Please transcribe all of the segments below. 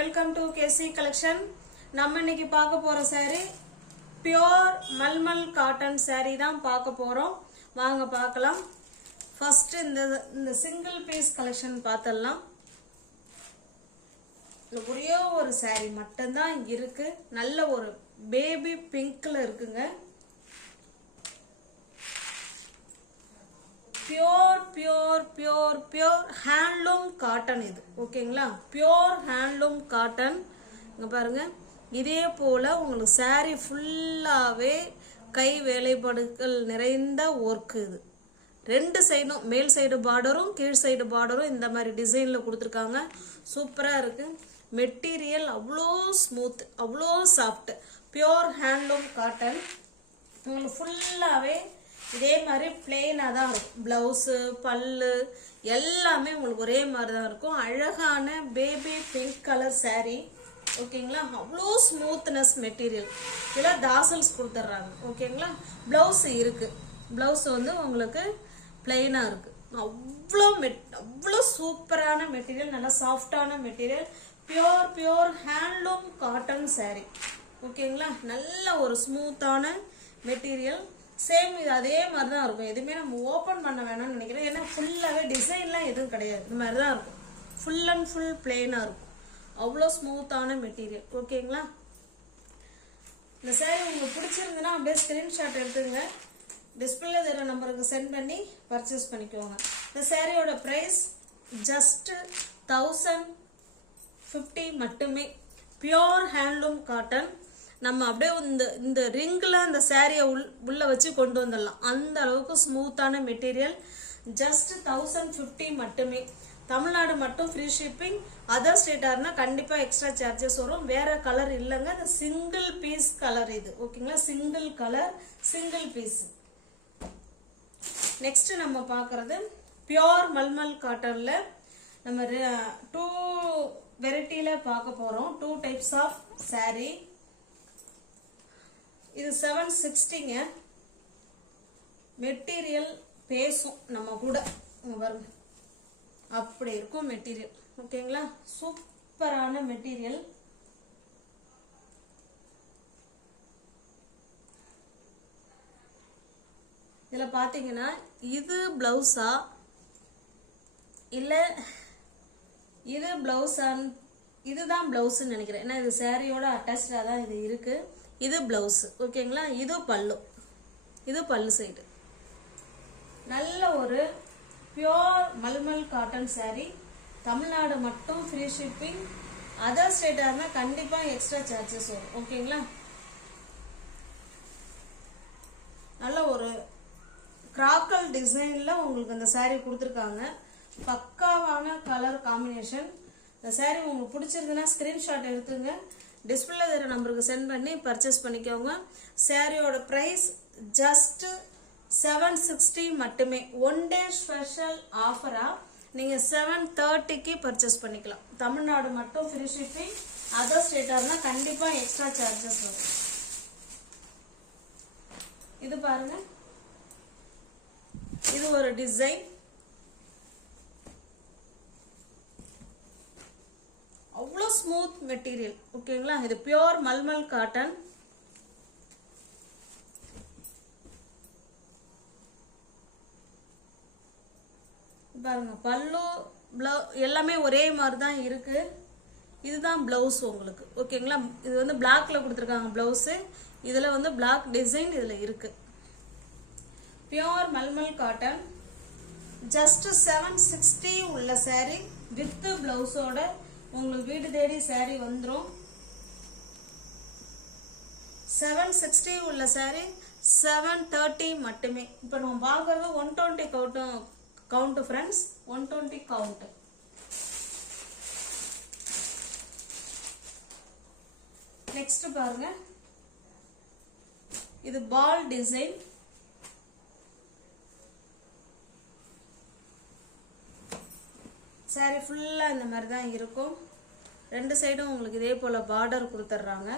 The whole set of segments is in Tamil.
Welcome to KC collection. நம்ம இன்னைக்கு பார்க்க போற saree pure mulmul cotton saree தான் பார்க்க போறோம். வாங்க பார்க்கலாம். ஃபர்ஸ்ட் இந்த சிங்கிள் பீஸ் கலெக்ஷன் பார்த்தலாம். ஒரே ஒரு saree மட்டும் தான் இருக்கு. நல்ல ஒரு பேபி பிங்க்ல இருக்குங்க. பியூர் ஹேண்ட்லூம் காட்டன் இது. ஓகேங்களா? Pure handloom cotton. இங்க பாருங்க, இதே போல உங்களுக்கு saree ஃபுல்லாவே கை வேலைப்பாடுகள் நிறைந்த ஒர்க். இது ரெண்டு சைடும், மேல் சைடு பார்டரும் கீழ் சைடு பார்டரும் இந்த மாதிரி டிசைன்ல கொடுத்துருக்காங்க. சூப்பரா இருக்கு. மெட்டீரியல் அவ்வளோ ஸ்மூத், அவ்வளோ சாஃப்ட். Pure handloom cotton. உங்களுக்கு ஃபுல்லாவே இதே மாதிரி பிளெயினாக தான் இருக்கும். ப்ளவுஸு, பல்லு எல்லாமே உங்களுக்கு ஒரே மாதிரி தான் இருக்கும். அழகான பேபி பிங்க் கலர் saree. ஓகேங்களா? அவ்வளோ ஸ்மூத்னஸ் மெட்டீரியல். இதெல்லாம் தாசல்ஸ் கொடுத்துட்றாங்க. ஓகேங்களா? ப்ளவுஸ் இருக்கு. ப்ளவுஸ் வந்து உங்களுக்கு பிளெயினாக இருக்கு. அவ்வளோ சூப்பரான மெட்டீரியல், நல்லா சாஃப்டான material. Pure handloom cotton saree. ஓகேங்களா? நல்ல ஒரு ஸ்மூத்தான மெட்டீரியல். சேம் இது அதே மாதிரி தான் இருக்கும். எதுவுமே நம்ம ஓப்பன் பண்ண வேணாம்னு நினைக்கிறேன். ஏன்னா ஃபுல்லாகவே டிசைன்லாம் எதுவும் கிடையாது. இந்த மாதிரி தான் இருக்கும். ஃபுல் அண்ட் ஃபுல் பிளெயினாக இருக்கும். அவ்வளோ ஸ்மூத்தான மெட்டீரியல். ஓகேங்களா? இந்த saree உங்களுக்கு பிடிச்சிருந்துன்னா அப்படியே ஸ்க்ரீன்ஷாட் எடுத்துங்க. டிஸ்பிளேல தர நம்பருக்கு சென்ட் பண்ணி பர்ச்சேஸ் பண்ணிக்கோங்க. இந்த சாரியோட ப்ரைஸ் ஜஸ்ட் 1050 மட்டுமே. Pure handloom cotton. நம்ம அப்படியே இந்த ரிங்கில் அந்த சாரியை உள்ள வச்சு கொண்டு வந்துடலாம். அந்த அளவுக்கு ஸ்மூத்தான மெட்டீரியல். ஜஸ்ட் 1050 மட்டுமே. தமிழ்நாடு மட்டும் ஃப்ரீ ஷிப்பிங். அதர் ஸ்டேட்டாக இருந்தால் கண்டிப்பாக எக்ஸ்ட்ரா சார்ஜஸ் வரும். வேற கலர் இல்லைங்க. இந்த சிங்கிள் பீஸ் கலர் இது. ஓகேங்களா? Single colour, single piece. Next நம்ம பார்க்கறது பியூர் மல்மல் காட்டன்ல நம்ம 2 வெரைட்டியில பார்க்க போறோம். 2 டைப்ஸ் ஆஃப் saree. இது 760ங்க. மெட்டீரியல் பேசும் நம்ம கூட. பாருங்க, அப்படி இருக்கும் மெட்டீரியல். ஓகேங்களா? சூப்பரான மெட்டீரியல். இதுல பாத்தீங்கன்னா இது பிளவுஸா இல்ல இது பிளவுஸான்னு, இதுதான் பிளவுஸ்ன்னு நினைக்கிறேன். ஏன்னா இது சாரியோட அட்டாச்சா தான் இது இருக்கு. இது பிளவுஸ். ஓகேங்களா? இது பல்லு. இது பல்லு சைடு. நல்ல ஒரு pure mulmul cotton saree. Tamil Nadu மட்டும் ஃப்ரீ ஷிப்பிங். அதர் ஸ்டேட்டா இருந்தா கண்டிப்பா எக்ஸ்ட்ரா சார்ஜஸ் வரும். ஓகேங்களா? நல்ல ஒரு கிராக்கல் டிசைன்ல உங்களுக்கு இந்த saree கொடுத்துருக்காங்க. பக்காவான கலர் காம்பினேஷன். இந்த saree உங்களுக்கு பிடிச்சிருந்ததுன்னா ஸ்கிரீன்ஷாட் எடுத்துங்க. டிஸ்பிளே தர நம்பருக்கு சென்ட் பண்ணி பர்ச்சேஸ் பண்ணிக்கோங்க. சாரியோட பிரைஸ் ஜஸ்ட் 760 மட்டுமே. ஒன் டே ஸ்பெஷல் ஆஃபரா நீங்க 730க்கு பர்ச்சேஸ் பண்ணிக்கலாம். தமிழ்நாடு மட்டும் ஃப்ரீ ஷிப்பிங். அதர் ஸ்டேட்டா இருந்தா கண்டிப்பா எக்ஸ்ட்ரா சார்ஜஸ் வரும். இது பாருங்க, இது ஒரு டிசைன். அவ்வளோ ஸ்மூத் மெட்டீரியல். ஓகேங்களா? இது பியூர் மல்மல் காட்டன். பாருங்க, பல்லு எல்லாமே ஒரே மாதிரி தான் இருக்கு. இதுதான் பிளவுஸ் உங்களுக்கு. ஓகேங்களா? இது வந்து பிளாக்ல கொடுத்துருக்காங்க பிளவுஸ். இதுல வந்து பிளாக் டிசைன் இதுல இருக்கு. Pure mulmul cotton. ஜஸ்ட் 760 உள்ள saree வித் பிளவுஸோட உங்களுக்கு வீடு தேடி saree வந்துடும். 760 உள்ள saree 730 மட்டுமே. இப்போ நம்ம பார்க்கறது 120 கவுண்ட் ஃப்ரெண்ட்ஸ். 120 கவுண்ட். நெக்ஸ்ட் பாருங்க, இது பால் டிசைன். saree ஃபுல்லா இந்த மாதிரி தான் இருக்கும். ரெண்டு சைடும் உங்களுக்கு இதே போல பார்டர் கொடுத்துட்றாங்க.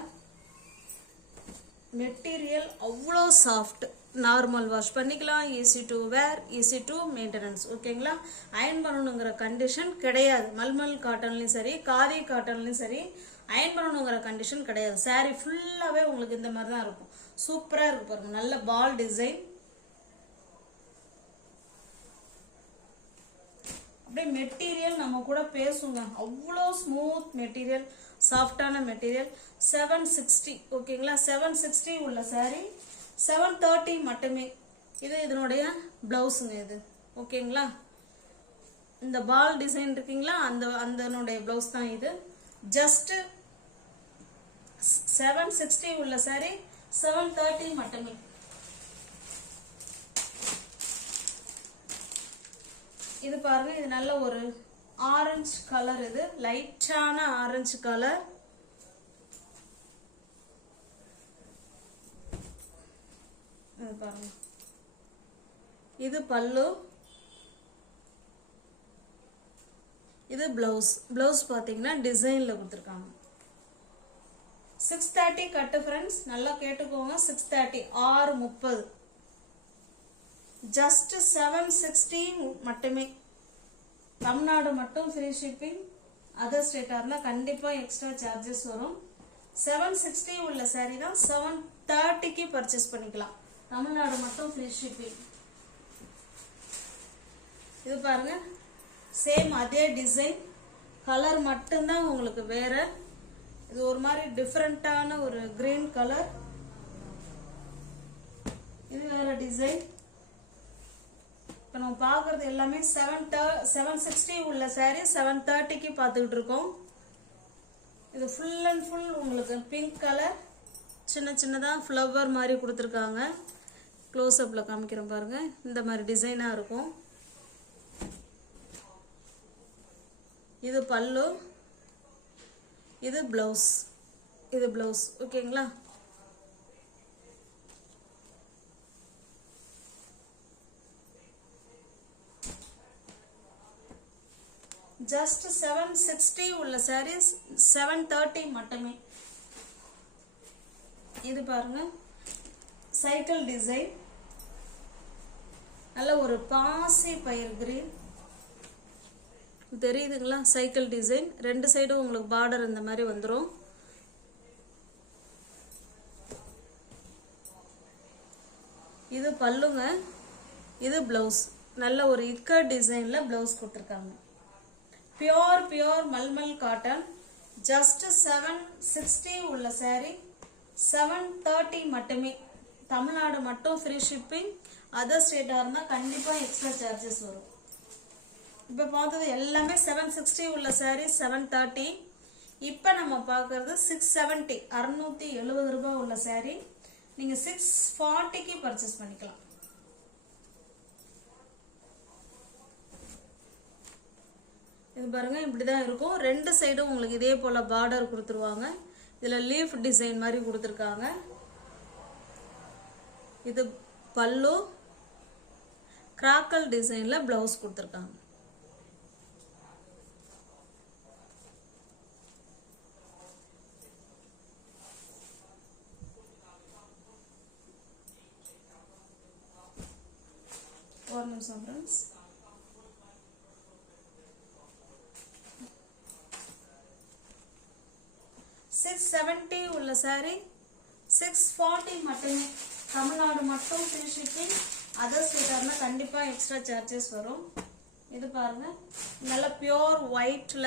மெட்டீரியல் அவ்வளோ சாஃப்ட். நார்மல் வாஷ் பண்ணிக்கலாம், easy to wear, easy to maintenance. ஓகேங்களா? அயன் பண்ணணுங்கிற கண்டிஷன் கிடையாது. மல்மல் காட்டன்லையும் சரி, காதி காட்டன்லையும் சரி, அயன் பண்ணணுங்கிற கண்டிஷன் கிடையாது. சாரீ ஃபுல்லாகவே உங்களுக்கு இந்த மாதிரி தான் இருக்கும். சூப்பராக இருக்கு பாருங்க. நல்ல பால் டிசைன். அப்படியே மெட்டீரியல் நம்ம கூட பேசுங்க. அவ்வளோ ஸ்மூத் மெட்டீரியல், சாஃப்டான மெட்டீரியல். 760. ஓகேங்களா? 760 உள்ள சாரீ 730 மட்டுமே. இது இதனுடைய பிளவுஸுங்க இது. ஓகேங்களா? இந்த பால் டிசைன் இருக்கீங்களா, அந்தனுடைய பிளவுஸ் தான் இது. ஜஸ்ட் 760 உள்ள சாரீ 730 மட்டுமே. இது பாருங்க, இது நல்ல ஒரு ஆரஞ்சு கலர். இது லைட்டான ஆரஞ்சு கலர். இது பாருங்க, இது பல்லு, இது பிளவுஸ். பிளவுஸ் பாத்தீங்கன்னா டிசைன்ல கொடுத்துருக்காங்க. 630 கட்டு ஃப்ரெண்ட்ஸ், நல்லா கேட்டுக்கோங்க. 630 630. ஜஸ்ட் 760 மட்டுமே. தமிழ்நாடு மட்டும் ஃப்ரீ ஷிப்பிங். அதர் ஸ்டேட்டா இருந்தா கண்டிப்பா எக்ஸ்ட்ரா சார்ஜஸ் வரும். 760 உள்ள சாரி தான் 730க்கு பர்ச்சேஸ் பண்ணிக்கலாம். தமிழ்நாடு மட்டும் ஃப்ரீ ஷிப்பிங். இது பாருங்க, சேம் அதே டிசைன், கலர் மட்டும்தான் உங்களுக்கு வேற. இது ஒரு மாதிரி டிஃப்ரெண்டான ஒரு கிரீன் கலர். இது வேற டிசைன். இப்போ நம்ம பார்க்கறது எல்லாமே 760 உள்ள சாரீ 730க்கு பார்த்துக்கிட்டு இருக்கோம். இது ஃபுல் அண்ட் ஃபுல் உங்களுக்கு பிங்க் கலர், சின்ன சின்னதாக ஃப்ளவர் மாதிரி கொடுத்துருக்காங்க. க்ளோஸ்அப்பில் காமிக்கிறேன் பாருங்க. இந்த மாதிரி டிசைனாக இருக்கும். இது பல்லு, இது பிளவுஸ். இது பிளவுஸ். ஓகேங்களா? ஜஸ்ட் 760 உள்ள சாரீஸ் 730 மட்டுமே. இது பாருங்க, சைக்கிள் டிசைன். நல்ல ஒரு பாசி பயிர் கிரீன் தெரியுதுங்களா? Cycle design. ரெண்டு சைடும் உங்களுக்கு பார்டர் இந்த மாதிரி வந்துடும். இது பல்லுங்க, இது பிளவுஸ். நல்ல ஒரு இக்கட் டிசைன்ல பிளவுஸ் கொடுத்துருக்காங்க. Pure mulmul cotton. ஜஸ்ட் 760 உள்ள சாரி 730 மட்டுமே. தமிழ்நாடு மட்டும் ஃப்ரீ ஷிப்பிங். அதர் ஸ்டேட்டா இருந்தா கண்டிப்பா எக்ஸ்ட்ரா சார்ஜஸ் வரும். இப்ப பார்த்தது எல்லாமே 760 உள்ள சாரி 730. இப்ப நம்ம பார்க்கறது 670 670 ரூபாய் உள்ள சாரி நீங்க 640க்கு பர்ச்சேஸ் பண்ணிக்கலாம். இது பாருங்க, இப்படிதான் இருக்கும். ரெண்டு சைடும் உங்களுக்கு இதே போல பார்டர் கொடுத்துருவாங்க. இதுல லீஃப் டிசைன் மாதிரி கொடுத்துருக்காங்க. இது பல்லு, கிராக்கல் டிசைன்ல பிளவுஸ் கொடுத்துருக்காங்க. ஒரு நிமிஷம் ஃப்ரெண்ட்ஸ். $670 உள்ள சாரி 640 மட்டுமே. தமிழ்நாடு மட்டும் ஃப்ரீ ஷிப்பிங். அதர் ஸ்டேட்டா இருந்தா கண்டிப்பா எக்ஸ்ட்ரா சார்ஜஸ் வரும். இது பாருங்க, நல்ல பியோர் ஒயிட்ல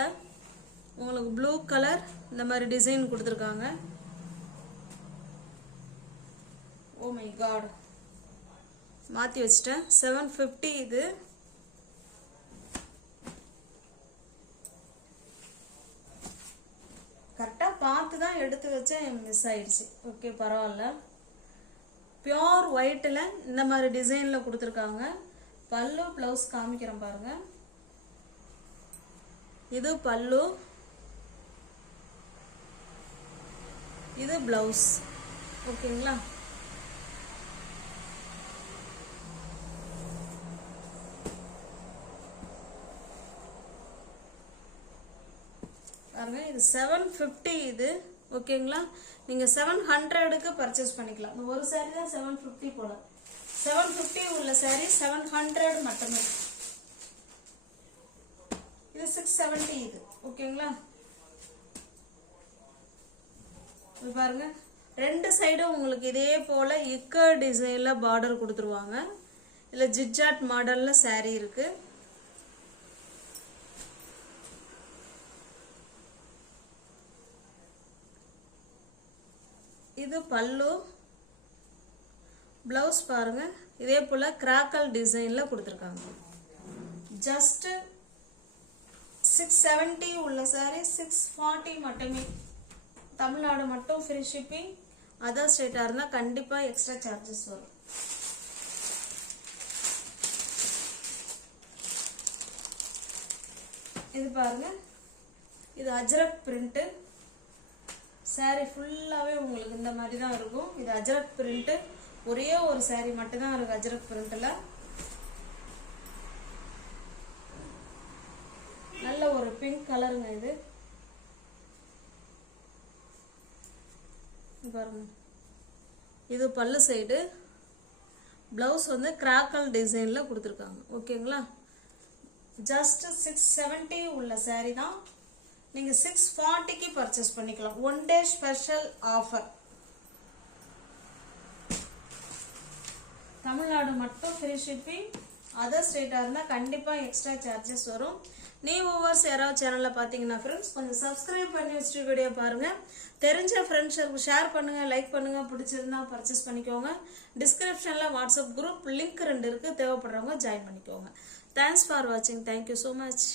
உங்களுக்கு ப்ளூ கலர் இந்த மாதிரி டிசைன் கொடுத்துருக்காங்க. ஓ மை காட், மாத்தி வச்சிட்டேன். 750 இது. கரெக்டா பார்த்து தான் எடுத்து வச்சேன், மிஸ் ஆயிடுச்சு. ஓகே, பரவாயில்ல. பியோர் ஒயிட்ல இந்த மாதிரி டிசைன்ல கொடுத்துருக்காங்க. பல்லு பிளவுஸ் காமிக்கிறேன் பாருங்க. இது பல்லு, இது பிளவுஸ். ஓகேங்களா? இது 750 இது. ஓகேங்களா? நீங்க 700க்கு பர்ச்சேஸ் பண்ணிக்கலாம். ஒரு சாரி தான் 750 போல. 750 உள்ள saree 700 மட்டுமே. இது 670 இது. ஓகேங்களா? இது பாருங்க, ரெண்டு சைடும் உங்களுக்கு இதே போல இக்கர் டிசைன்ல பார்டர் கொடுத்துருவாங்க. இதுல ஜிக்ஜாட் மாடல்ல saree இருக்கு. இது பல்லு. பிளவுஸ் பாருங்க, இதே போல கிராக்கல் டிசைன்ல கொடுத்துருக்காங்க. ஜஸ்ட் 670 உள்ள saree 640 மட்டுமே. தமிழ்நாடு மட்டும் ஃப்ரீ ஷிப்பிங். அதர் ஸ்டேட்டா இருந்தா கண்டிப்பா எக்ஸ்ட்ரா சார்ஜஸ் வரும். இது பாருங்க, இது அஜ்ரக் பிரிண்ட். saree ஃபுல்லாவே உங்களுக்கு இந்த மாதிரி தான் இருக்கும். இது அஜ்ரக் பிரிண்ட். ஒரே ஒரு saree மட்டும் தான் இருக்கு அஜ்ரக் பிரிண்ட்ல. நல்ல ஒரு பிங்க் கலருங்க இது. பாருங்க, இது பல்லு சைடு. பிளவுஸ் வந்து கிராக்கல் டிசைன்ல கொடுத்துருக்காங்க. ஓகேங்களா? ஜஸ்ட் 670 உள்ள saree தான். நீங்க 640க்கு பர்ச்சேஸ் பண்ணிக்கலாம். One day special offer. Tamil Nadu மட்டும் ஃப்ரீ ஷிப்பிங். அதர் ஸ்டேட்டா இருந்தா கண்டிப்பா எக்ஸ்ட்ரா சார்ஜஸ் வரும். நியூ வியூவர்ஸ் யாராவது சேனல்ல பாத்தீங்கன்னா ஃப்ரெண்ட்ஸ் கொஞ்சம் சப்ஸ்கிரைப் பண்ணி வச்சுட்டு வீடியோ பாருங்க. தெரிஞ்ச ஃப்ரெண்ட்ஸுக்கு ஷேர் பண்ணுங்க, லைக் பண்ணுங்க. பிடிச்சிருந்தா பர்ச்சேஸ் பண்ணிக்கோங்க. டிஸ்கிரிப்ஷன்ல வாட்ஸ்அப் குரூப் லிங்க் 2 இருக்கு. தேவைப்படுறவங்க ஜாயின் பண்ணிக்கோங்க. தேங்க்ஸ் ஃபார் வாட்சிங். Thank you so much.